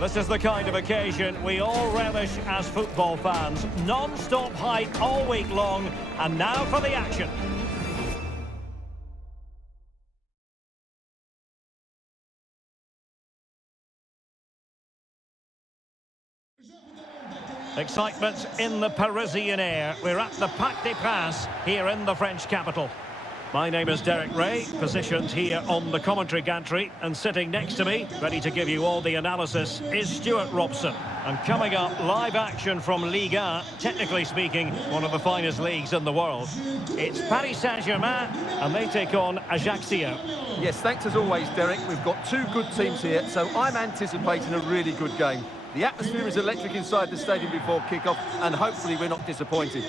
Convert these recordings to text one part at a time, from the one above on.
This is the kind of occasion we all relish as football fans. Non-stop hype all week long, and now for the action. Excitement in the Parisian air. We're at the Parc des Princes here in the French capital. My name is Derek Ray, positioned here on the commentary gantry, and sitting next to me, ready to give you all the analysis, is Stuart Robson. And coming up, live action from Ligue 1, technically speaking, one of the finest leagues in the world. It's Paris Saint-Germain, and they take on AJACCIO. Yes, thanks as always, Derek. We've got two good teams here, so I'm anticipating a really good game. The atmosphere is electric inside the stadium before kick-off, and hopefully we're not disappointed.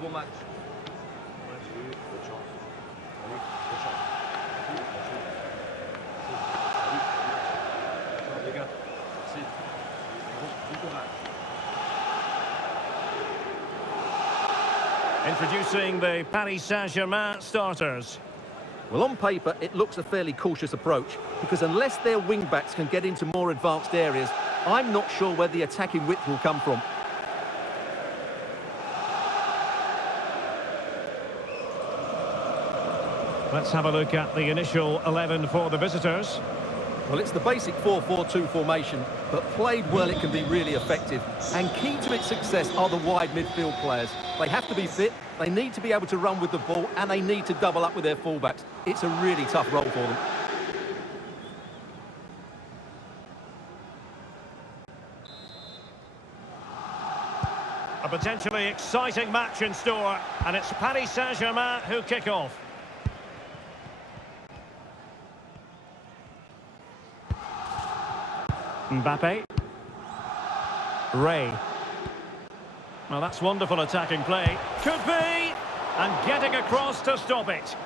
Bon match. Introducing the Paris Saint-Germain starters. Well, on paper, it looks a fairly cautious approach, because unless their wing-backs can get into more advanced areas, I'm not sure where the attacking width will come from. Let's have a look at the initial 11 for the visitors. Well, it's the basic 4-4-2 formation, but played well, it can be really effective. And key to its success are the wide midfield players. They have to be fit, they need to be able to run with the ball, and they need to double up with their fullbacks. It's a really tough role for them. A potentially exciting match in store, and it's Paris Saint-Germain who kick off. Mbappe. Ray. Well, that's wonderful attacking play. Could be! And getting across to stop it.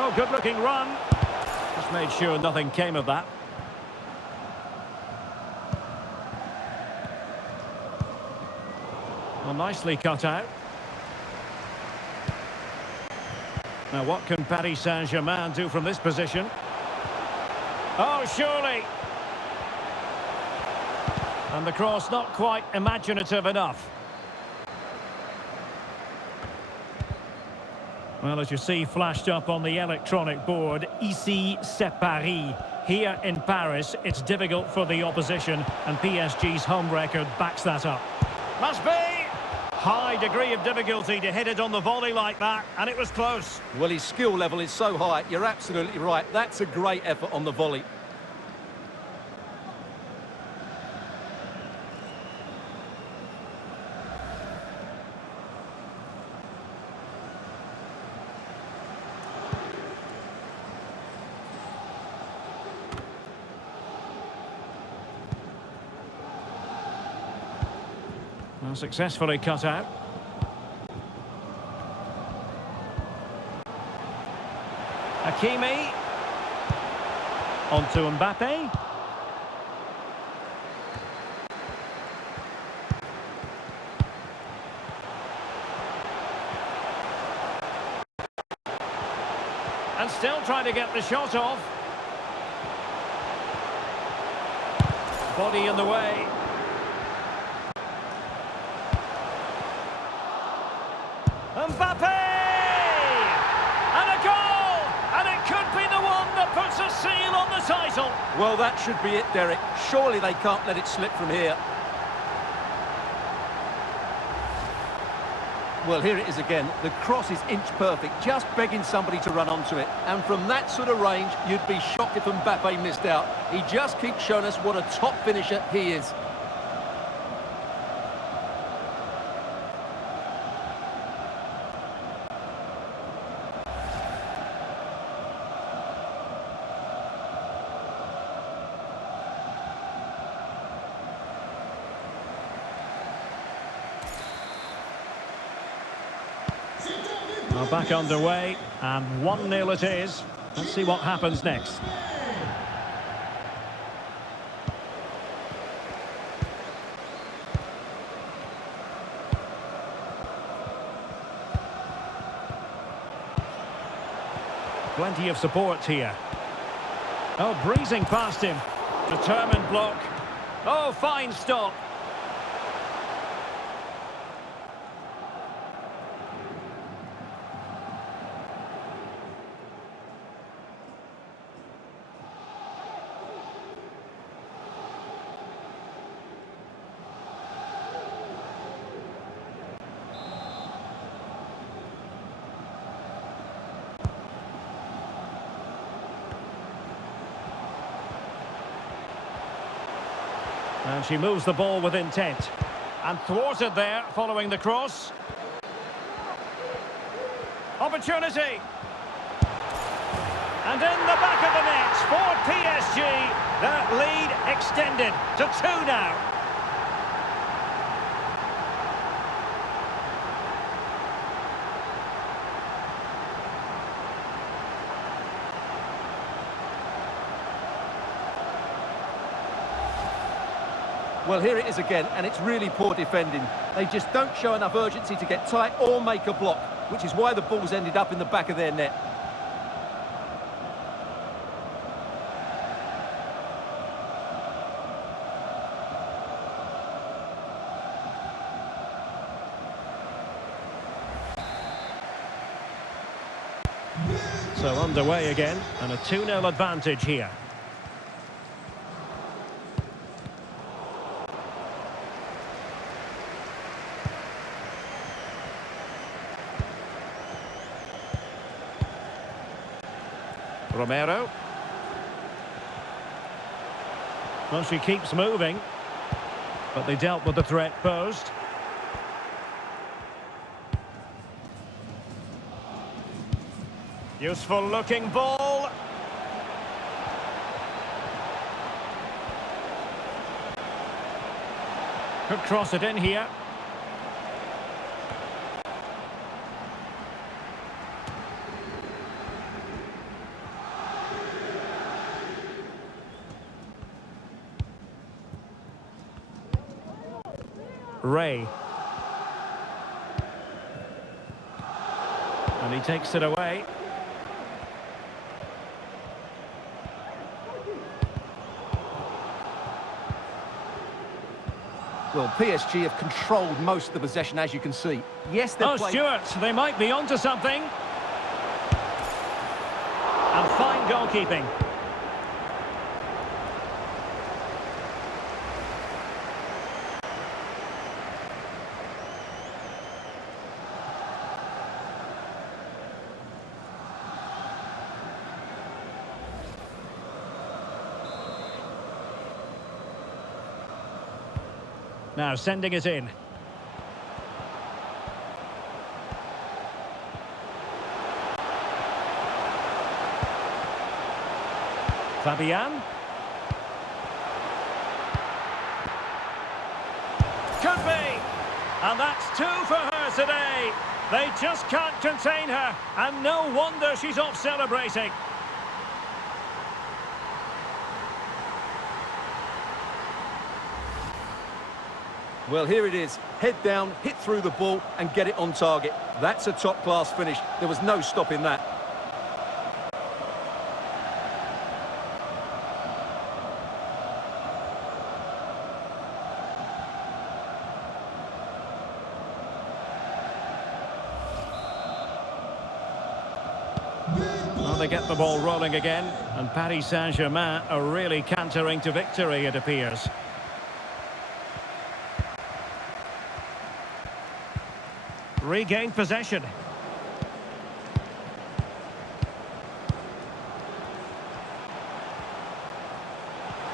Oh, good-looking run. Just made sure nothing came of that. Well, nicely cut out. Now, what can Paris Saint-Germain do from this position? Oh, surely. And the cross not quite imaginative enough. Well, as you see flashed up on the electronic board, ici c'est Paris. Here in Paris, it's difficult for the opposition, and PSG's home record backs that up. Must be! High degree of difficulty to hit it on the volley like that, and it was close. Well, his skill level is so high, you're absolutely right. That's a great effort on the volley. Well, successfully cut out. Hakimi. On to Mbappe. And still trying to get the shot off. Body in the way. Mbappe! And a goal! And it could be the one that puts a seal on the title. Well, that should be it, Derek. Surely they can't let it slip from here. Well, here it is again. The cross is inch perfect, just begging somebody to run onto it. And from that sort of range, you'd be shocked if Mbappe missed out. He just keeps showing us what a top finisher he is. Well, back underway, and 1-0 it is. Let's see what happens next. Plenty of support here. Oh, breezing past him. Determined block. Oh, fine stop. And she moves the ball with intent. And thwarted there following the cross. Opportunity. And in the back of the net for PSG. That lead extended to 2 now. Well, here it is again, and it's really poor defending. They just don't show enough urgency to get tight or make a block, which is why the ball's ended up in the back of their net. So underway again, and a 2-0 advantage here. Romero. Well, she keeps moving, but they dealt with the threat posed. Useful looking ball. Could cross it in here. Ray. And he takes it away. Well, PSG have controlled most of the possession, as you can see. Yes, they're playing... Stewart, they might be onto something. And fine goalkeeping. Now sending it in. Fabian. Could be. And that's 2 for her today. They just can't contain her. And no wonder she's off celebrating. Well, here it is. Head down, hit through the ball and get it on target. That's a top-class finish. There was no stopping that. Well, they get the ball rolling again. And Paris Saint-Germain are really cantering to victory, it appears. Regained possession.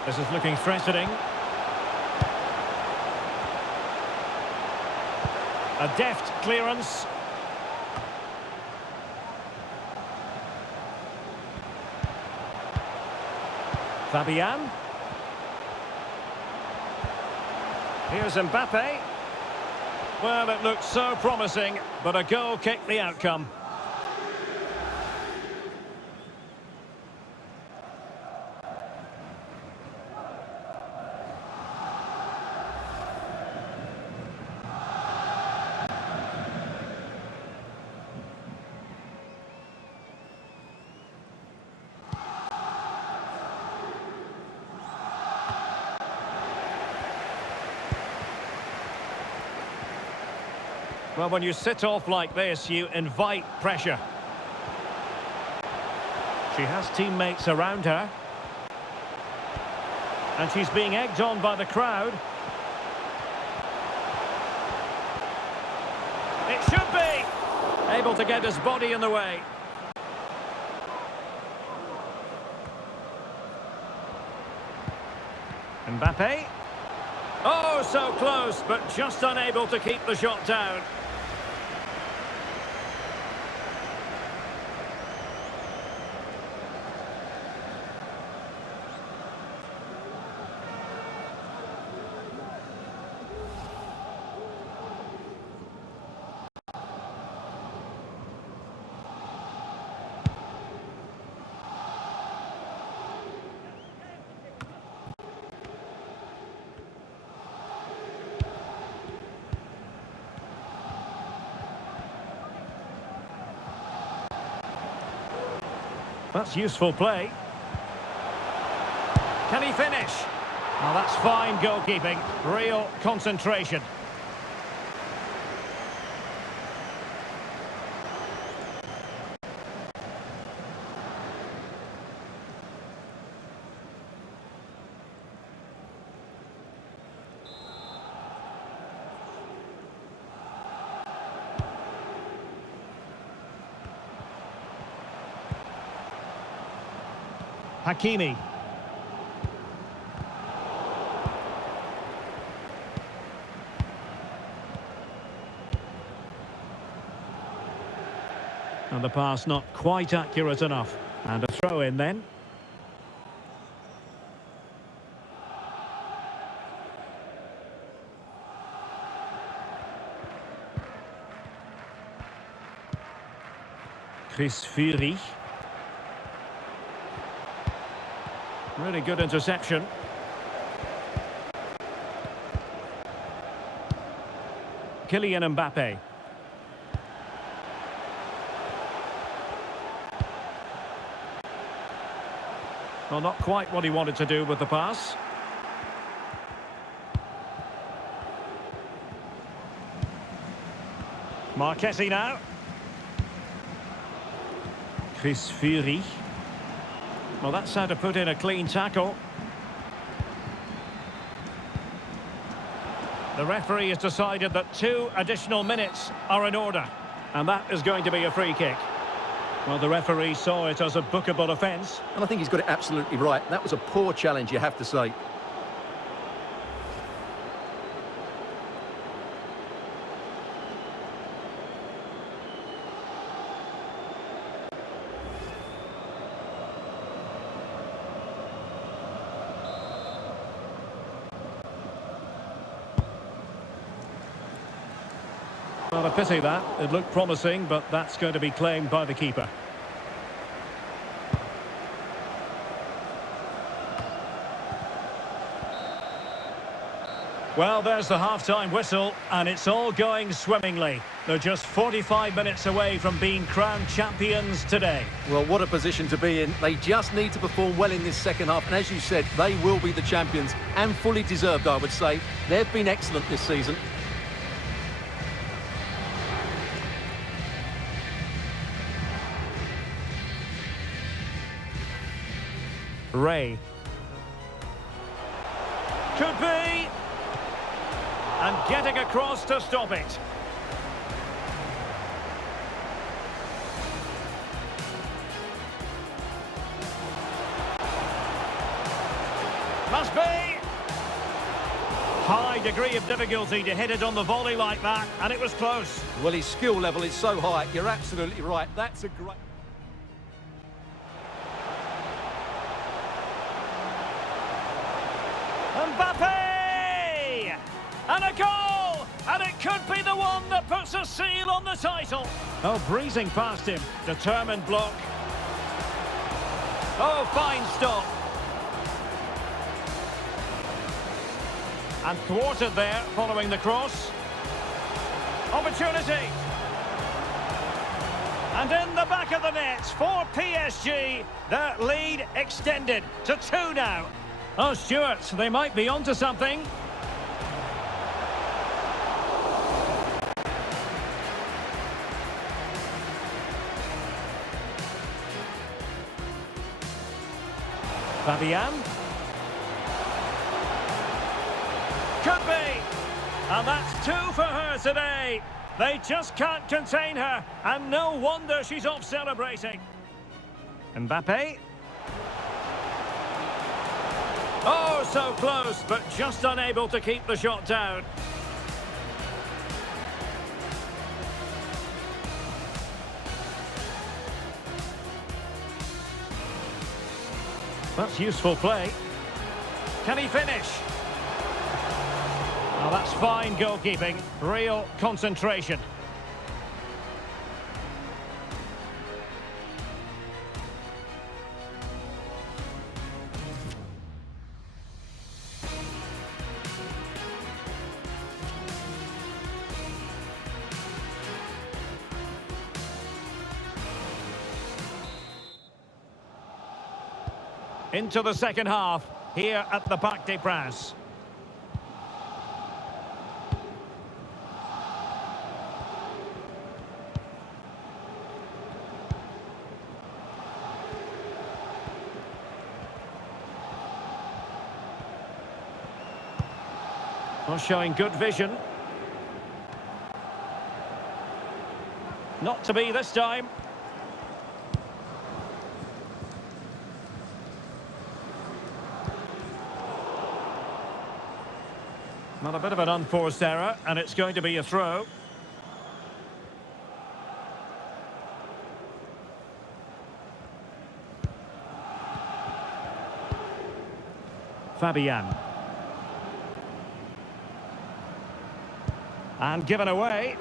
This is looking threatening. A deft clearance. Fabian. Here's Mbappe. Well, it looked so promising, but a goal kicked the outcome. Well, when you sit off like this, you invite pressure. She has teammates around her. And she's being egged on by the crowd. It should be! Able to get his body in the way. Mbappe. Oh, so close, but just unable to keep the shot down. That's useful play. Can he finish? Well, that's fine goalkeeping. Real concentration. Hakimi. And the pass not quite accurate enough. And a throw in then. Chris Fury. Really good interception. Kylian Mbappe. Well, not quite what he wanted to do with the pass. Marchetti now. Chris Fury. Well, that's how to put in a clean tackle. The referee has decided that 2 additional minutes are in order. And that is going to be a free kick. Well, the referee saw it as a bookable offence. And I think he's got it absolutely right. That was a poor challenge, you have to say. Well, a pity that. It looked promising, but that's going to be claimed by the keeper. Well, there's the half-time whistle, and it's all going swimmingly. They're just 45 minutes away from being crowned champions today. Well, what a position to be in. They just need to perform well in this second half. And as you said, they will be the champions, and fully deserved, I would say. They've been excellent this season. Ray. Could be. And getting across to stop it. High degree of difficulty to hit it on the volley like that, and it was close. Well, his skill level is so high. You're absolutely right. That's a great... Mbappe! And a goal! And it could be the one that puts a seal on the title. Oh, breezing past him. Determined block. Oh, fine stop. And thwarted there following the cross. Opportunity. And in the back of the net for PSG, their lead extended to 2 now. Oh, Stuart, they might be onto something. Fabian. Could be. And that's 2 for her today. They just can't contain her. And no wonder she's off celebrating. Mbappe. Oh, so close, but just unable to keep the shot down. That's useful play. Can he finish? Oh, that's fine goalkeeping. Real concentration. Into the second half, here at the Parc des Princes. Well, showing good vision. Not to be this time. Well, a bit of an unforced error, and it's going to be a throw. Fabian. And given away.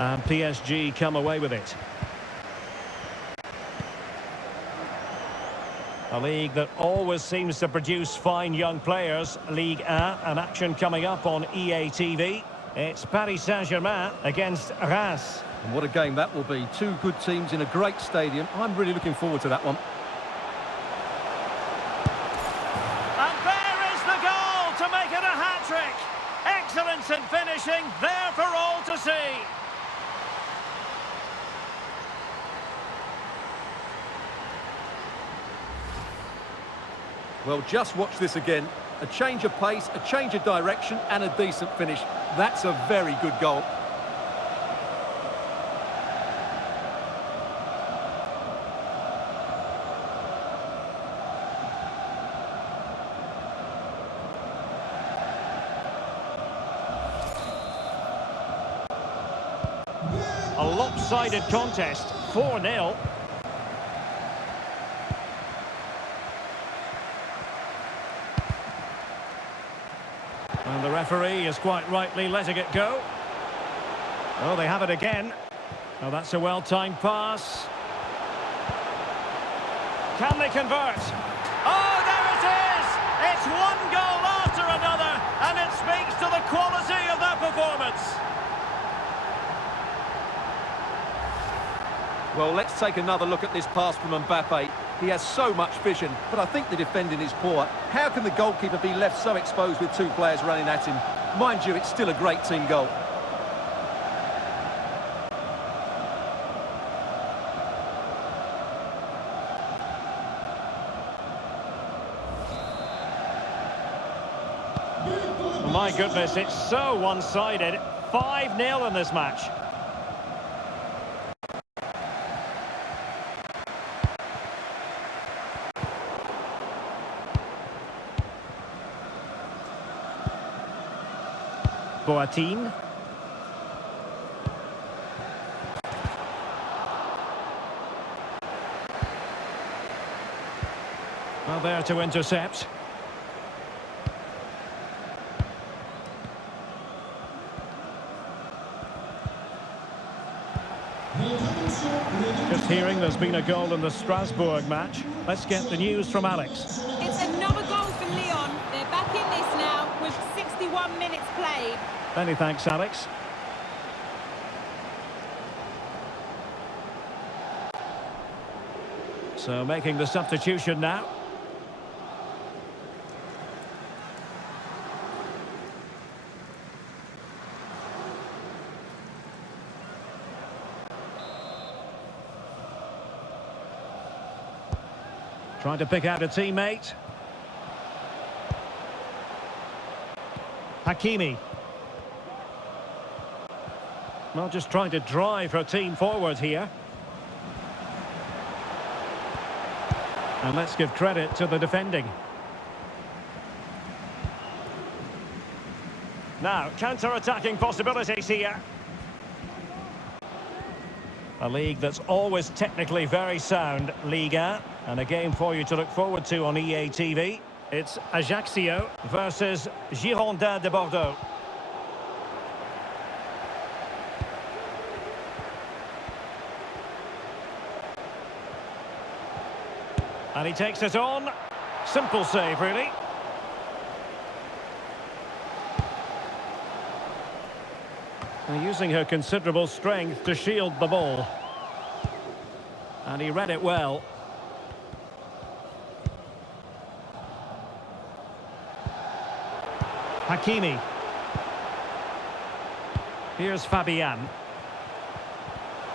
And PSG come away with it. A league that always seems to produce fine young players. Ligue 1, an action coming up on EA TV. It's Paris Saint-Germain against Reims. And what a game that will be. 2 good teams in a great stadium. I'm really looking forward to that one. And there is the goal to make it a hat-trick. Excellence in finishing, there for all to see. Well, just watch this again. A change of pace, a change of direction, and a decent finish. That's a very good goal. A lopsided contest, 4-0. And the referee is quite rightly letting it go. Oh, they have it again. Oh, that's a well-timed pass. Can they convert? Oh, there it is! It's one goal after another, and it speaks to the quality of their performance. Well, let's take another look at this pass from Mbappe. He has so much vision, but I think the defending is poor. How can the goalkeeper be left so exposed with 2 players running at him? Mind you, it's still a great team goal. My goodness, it's so one-sided. 5-0 in this match. Boateng. Well, there to intercept. Just hearing there's been a goal in the Strasbourg match. Let's get the news from Alex. It's another goal for Lyon. They're back in this now with 61 minutes played. Many thanks, Alex. So making the substitution now. Trying to pick out a teammate. Hakimi. Well, just trying to drive her team forward here. And let's give credit to the defending. Now, counter-attacking possibilities here. A league that's always technically very sound, Liga, and a game for you to look forward to on EA TV. It's AJACCIO versus Girondins de Bordeaux. And he takes it on. Simple save, really. And using her considerable strength to shield the ball. And he read it well. Hakimi. Here's Fabian.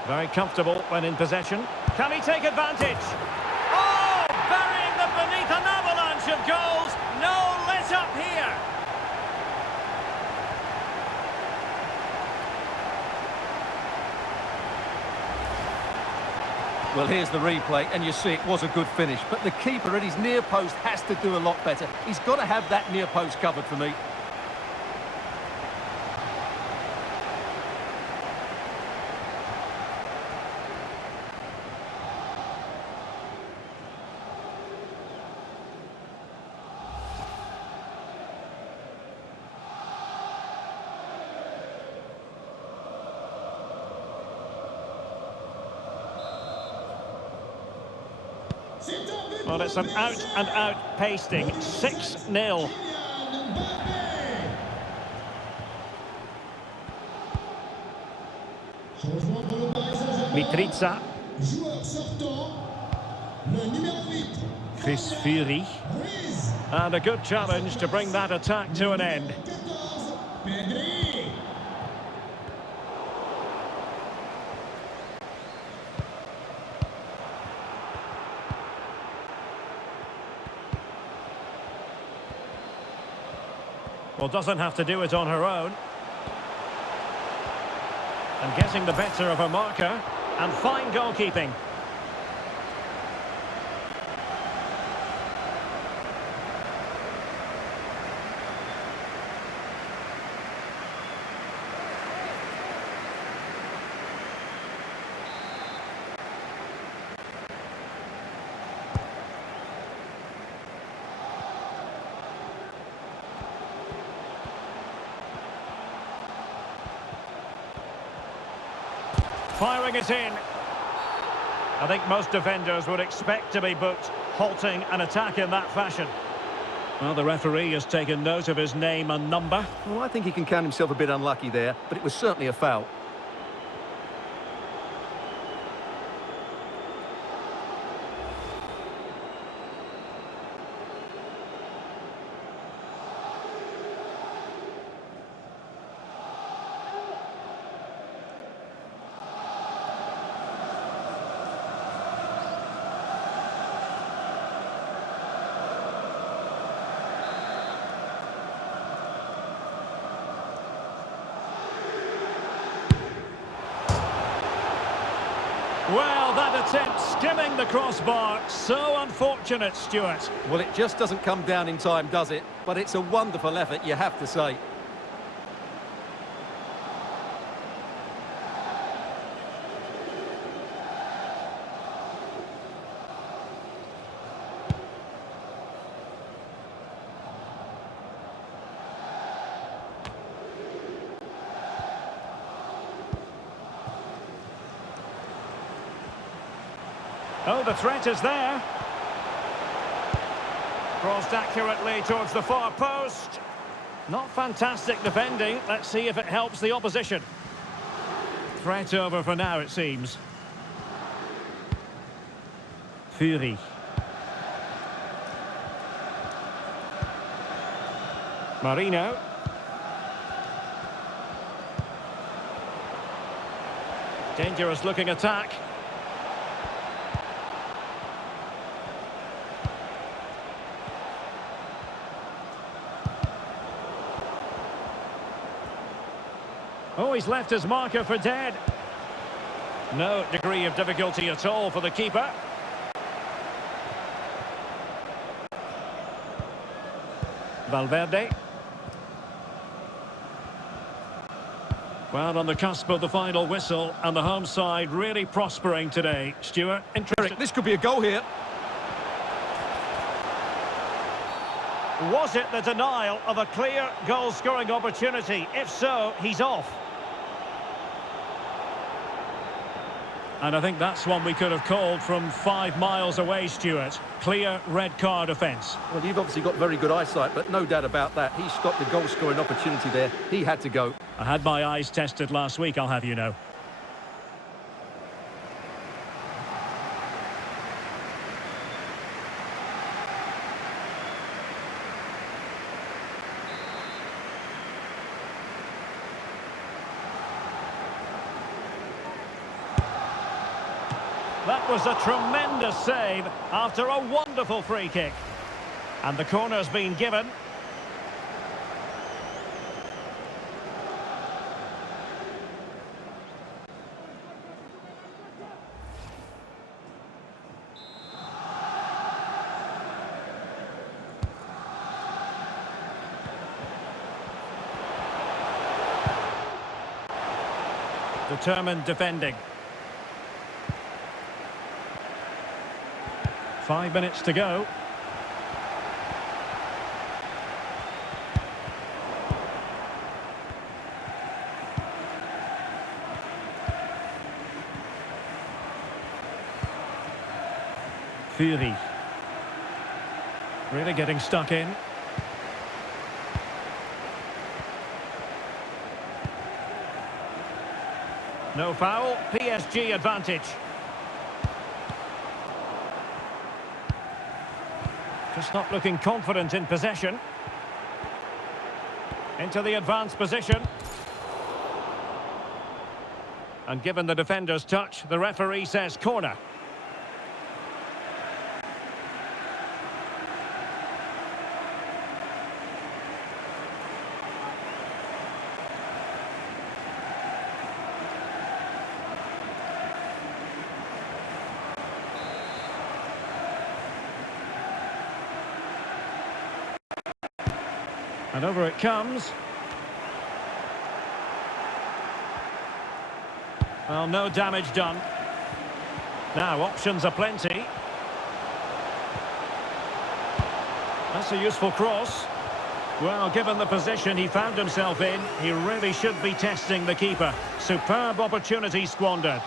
Very comfortable when in possession. Can he take advantage? Oh, burying them beneath an avalanche of goals. No let up here. Well, here's the replay, and you see it was a good finish. But the keeper at his near post has to do a lot better. He's got to have that near post covered for me. Well, it's an out-and-out pasting. 6-0. Mitriza. Chris Fury. And a good challenge to bring that attack to an end. Well, doesn't have to do it on her own. And getting the better of her marker. And fine goalkeeping. Firing it in. I think most defenders would expect to be booked, halting an attack in that fashion. Well, the referee has taken note of his name and number. Well, I think he can count himself a bit unlucky there, but it was certainly a foul. Well, that attempt skimming the crossbar. So unfortunate, Stuart. Well, it just doesn't come down in time, does it? But it's a wonderful effort, you have to say. Oh, the threat is there. Crossed accurately towards the far post. Not fantastic defending. Let's see if it helps the opposition. Threat over for now, it seems. Fury. Marino. Dangerous looking attack. Oh, he's left his marker for dead. No degree of difficulty at all for the keeper. Valverde. Well, on the cusp of the final whistle, and the home side really prospering today. Stuart, interesting. This could be a goal here. Was it the denial of a clear goal-scoring opportunity? If so, he's off. And I think that's one we could have called from 5 miles away, Stuart. Clear red card offence. Well, you've obviously got very good eyesight, but no doubt about that. He stopped the goal-scoring opportunity there. He had to go. I had my eyes tested last week, I'll have you know. That was a tremendous save after a wonderful free kick. And the corner's been given. Determined defending. 5 minutes to go. Fury. Really getting stuck in. No foul. PSG advantage. Just not looking confident in possession. Into the advanced position. And given the defender's touch, the referee says corner. And over it comes. Well, no damage done. Now, options are plenty. That's a useful cross. Well, given the position he found himself in, he really should be testing the keeper. Superb opportunity squandered.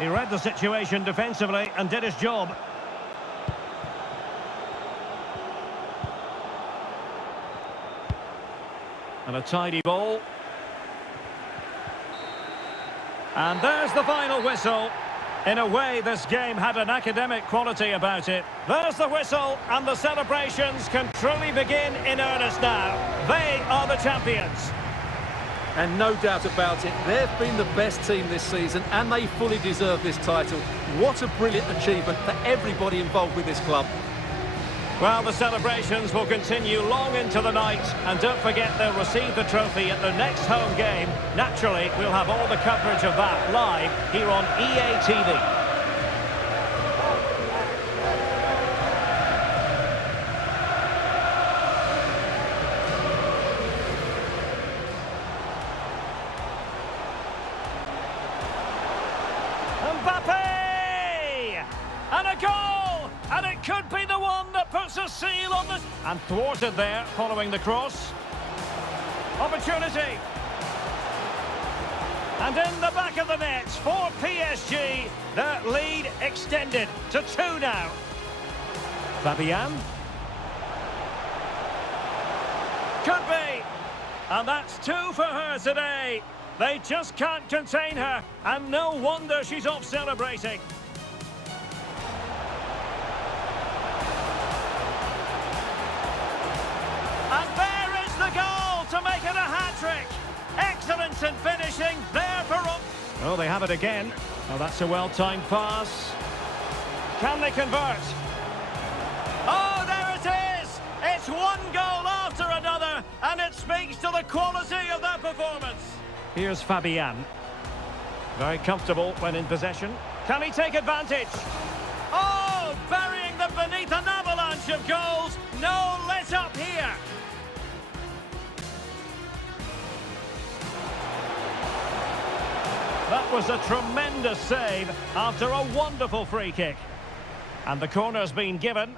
He read the situation defensively and did his job. And a tidy ball. And there's the final whistle. In a way, this game had an academic quality about it. There's the whistle, and the celebrations can truly begin in earnest now. They are the champions. And no doubt about it, they've been the best team this season, and they fully deserve this title. What a brilliant achievement for everybody involved with this club. Well, the celebrations will continue long into the night, and don't forget they'll receive the trophy at the next home game. Naturally, we'll have all the coverage of that live here on EA TV. Mbappe! And a goal! And it could be the one that puts a seal on this. And thwarted there following the cross. Opportunity. And in the back of the net for PSG. Their lead extended to 2 now. Fabian. Could be. And that's 2 for her today. They just can't contain her. And no wonder she's off celebrating. And there is the goal to make it a hat-trick. Excellence in finishing there for... Oh, they have it again. Oh, that's a well-timed pass. Can they convert? Oh, there it is! It's one goal after another, and it speaks to the quality of that performance. Here's Fabian. Very comfortable when in possession. Can he take advantage? Oh, burying them beneath an avalanche of goals. No let up here. That was a tremendous save after a wonderful free kick. And the corner's been given.